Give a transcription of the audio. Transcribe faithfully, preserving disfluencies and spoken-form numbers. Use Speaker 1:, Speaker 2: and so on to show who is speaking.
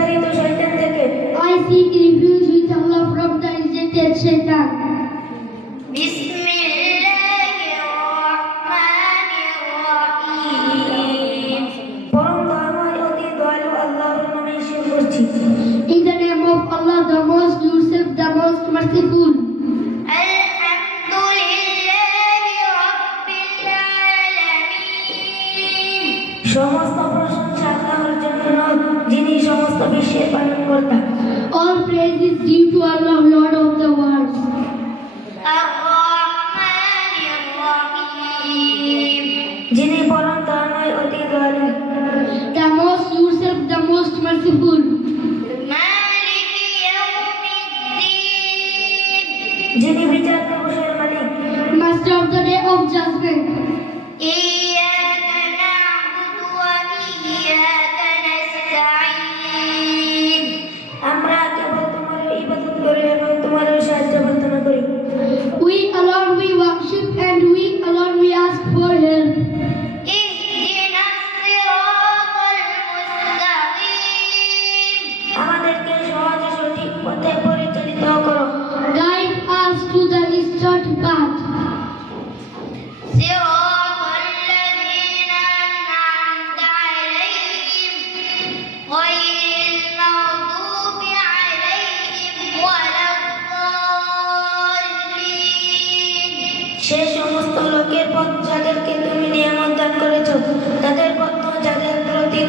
Speaker 1: বিতাড়িত শয়তান থেকে।
Speaker 2: I seek refuge with Allah from the rejected shaitan.
Speaker 1: বিসমিল্লাহির-রহমানির-রহিম। পরম দয়াময় অতি দয়ালু আল্লাহর নামে শুরু করছি।
Speaker 2: In the name of Allah, the most yourself, the most merciful.
Speaker 1: সমস্ত প্রশংসা আল্লাহর জন্য, যিনি সমস্ত বিশ্বের পালনকর্তা।
Speaker 2: All praise is due to Allah, Lord of the worlds.
Speaker 1: যিনি পরম দয়াময় অতি দয়ালু।
Speaker 2: The most yourself, the most merciful.
Speaker 1: যিনি বিচার দিবসের মালিক।
Speaker 2: Master of the day of judgment.
Speaker 1: إياك